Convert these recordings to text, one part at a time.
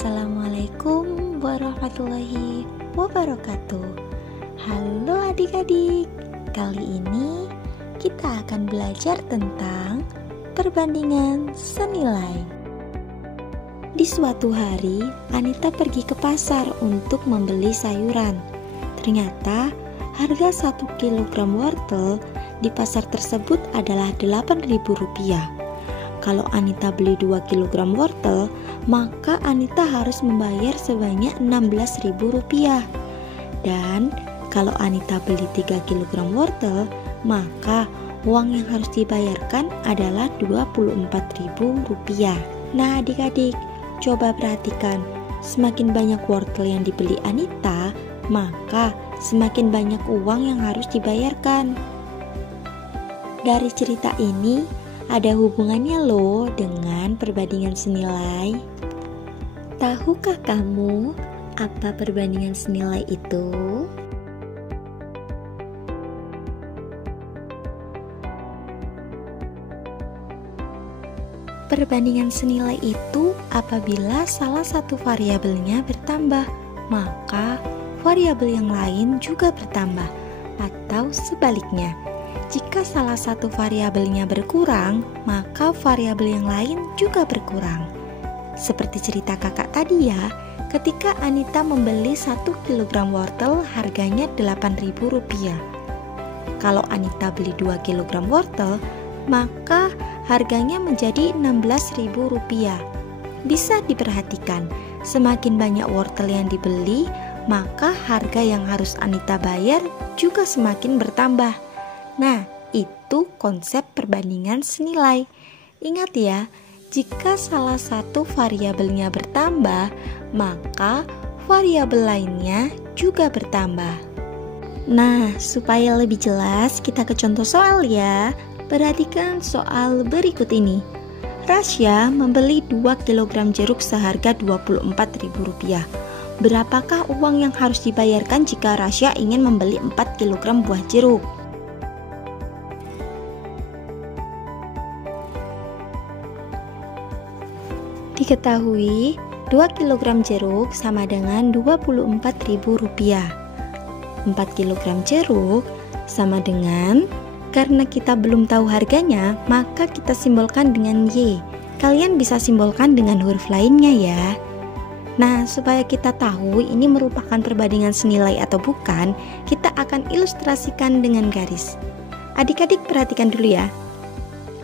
Assalamualaikum warahmatullahi wabarakatuh. Halo adik-adik, kali ini kita akan belajar tentang perbandingan senilai. Di suatu hari, Anita pergi ke pasar untuk membeli sayuran. Ternyata harga 1 kilogram wortel di pasar tersebut adalah Rp8.000. Kalau Anita beli 2 kg wortel, maka Anita harus membayar sebanyak Rp16.000. Dan kalau Anita beli 3 kg wortel, maka uang yang harus dibayarkan adalah Rp24.000. Nah adik-adik, coba perhatikan, semakin banyak wortel yang dibeli Anita, maka semakin banyak uang yang harus dibayarkan. Dari cerita ini, ada hubungannya loh dengan perbandingan senilai. Tahukah kamu apa perbandingan senilai itu? Perbandingan senilai itu apabila salah satu variabelnya bertambah, maka variabel yang lain juga bertambah, atau sebaliknya. Jika salah satu variabelnya berkurang, maka variabel yang lain juga berkurang. Seperti cerita kakak tadi ya, ketika Anita membeli 1 kg wortel harganya Rp8.000. Kalau Anita beli 2 kg wortel, maka harganya menjadi Rp16.000. Bisa diperhatikan, semakin banyak wortel yang dibeli, maka harga yang harus Anita bayar juga semakin bertambah. Nah, itu konsep perbandingan senilai. Ingat ya, jika salah satu variabelnya bertambah, maka variabel lainnya juga bertambah. Nah, supaya lebih jelas, kita ke contoh soal ya. Perhatikan soal berikut ini. Rasya membeli 2 kg jeruk seharga Rp24.000. Berapakah uang yang harus dibayarkan jika Rasya ingin membeli 4 kg buah jeruk? Diketahui 2 kg jeruk sama dengan Rp24.000. 4 kg jeruk sama dengan, karena kita belum tahu harganya, maka kita simbolkan dengan Y. Kalian bisa simbolkan dengan huruf lainnya ya. Nah, supaya kita tahu ini merupakan perbandingan senilai atau bukan, kita akan ilustrasikan dengan garis. Adik-adik perhatikan dulu ya.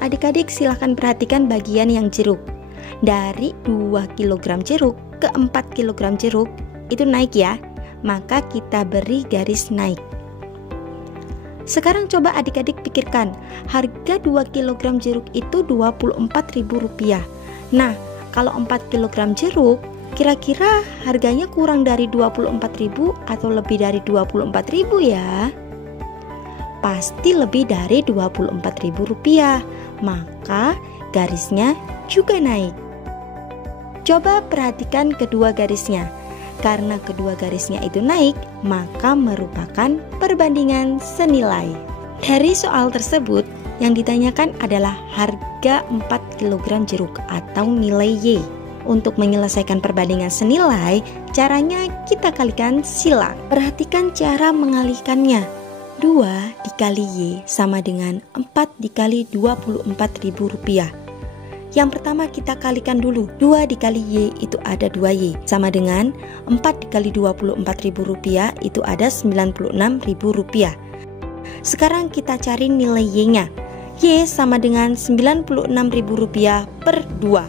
Adik-adik silahkan perhatikan bagian yang jeruk. Dari 2 kg jeruk ke 4 kg jeruk itu naik ya, maka kita beri garis naik. Sekarang coba adik-adik pikirkan, harga 2 kg jeruk itu Rp24.000. Nah, kalau 4 kg jeruk kira-kira harganya kurang dari Rp24.000 atau lebih dari Rp24.000 ya? Pasti lebih dari Rp24.000, maka garisnya juga naik. Coba perhatikan kedua garisnya. Karena kedua garisnya itu naik, maka merupakan perbandingan senilai. Dari soal tersebut, yang ditanyakan adalah harga 4 kg jeruk atau nilai Y. Untuk menyelesaikan perbandingan senilai, caranya kita kalikan silang. Perhatikan cara mengalihkannya. 2 dikali Y sama dengan 4 dikali Rp24.000. Yang pertama kita kalikan dulu, 2 dikali Y itu ada 2Y, sama dengan 4 dikali Rp24.000 itu ada Rp96.000. Sekarang kita cari nilai Y-nya. Y sama dengan Rp96.000 per 2.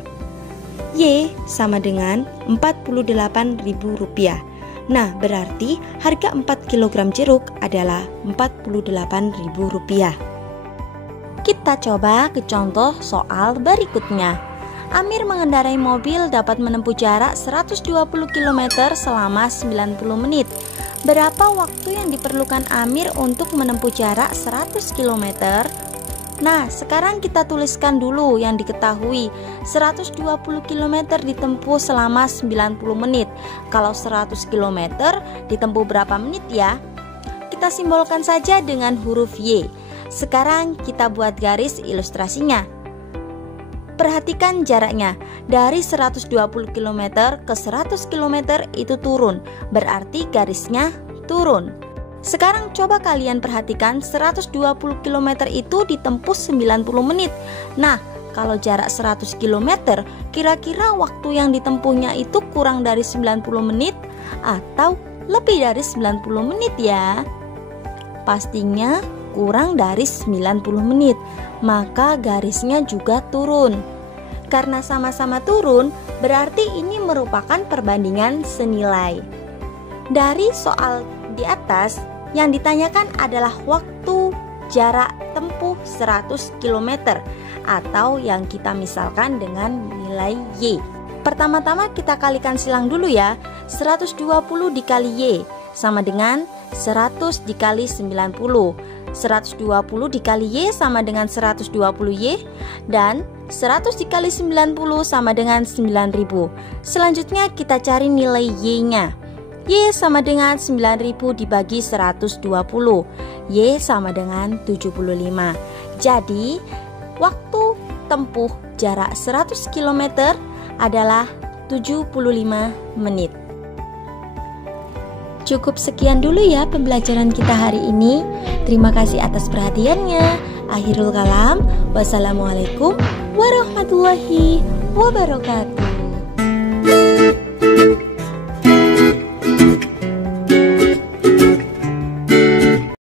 Y sama dengan Rp48.000. Nah, berarti harga 4 kg jeruk adalah Rp48.000. Kita coba ke contoh soal berikutnya. Amir mengendarai mobil dapat menempuh jarak 120 km selama 90 menit. Berapa waktu yang diperlukan Amir untuk menempuh jarak 100 km? Nah, sekarang kita tuliskan dulu yang diketahui. 120 km ditempuh selama 90 menit. Kalau 100 km ditempuh berapa menit ya? Kita simbolkan saja dengan huruf Y. Sekarang kita buat garis ilustrasinya. Perhatikan jaraknya, dari 120 km ke 100 km itu turun, berarti garisnya turun. Sekarang coba kalian perhatikan 120 km itu ditempuh 90 menit. Nah, kalau jarak 100 km, kira-kira waktu yang ditempuhnya itu kurang dari 90 menit atau lebih dari 90 menit ya? Pastinya kurang dari 90 menit, maka garisnya juga turun. Karena sama-sama turun, berarti ini merupakan perbandingan senilai. Dari soal di atas, yang ditanyakan adalah waktu jarak tempuh 100 km atau yang kita misalkan dengan nilai Y. Pertama-tama kita kalikan silang dulu ya. 120 dikali Y sama dengan 100 dikali 90. 120 dikali Y sama dengan 120 Y, dan 100 dikali 90 sama dengan 9000. Selanjutnya kita cari nilai Y-nya. Y sama dengan 9000 dibagi 120. Y sama dengan 75. Jadi waktu tempuh jarak 100 km adalah 75 menit. Cukup sekian dulu ya pembelajaran kita hari ini. Terima kasih atas perhatiannya. Akhirul kalam. Wassalamualaikum warahmatullahi wabarakatuh.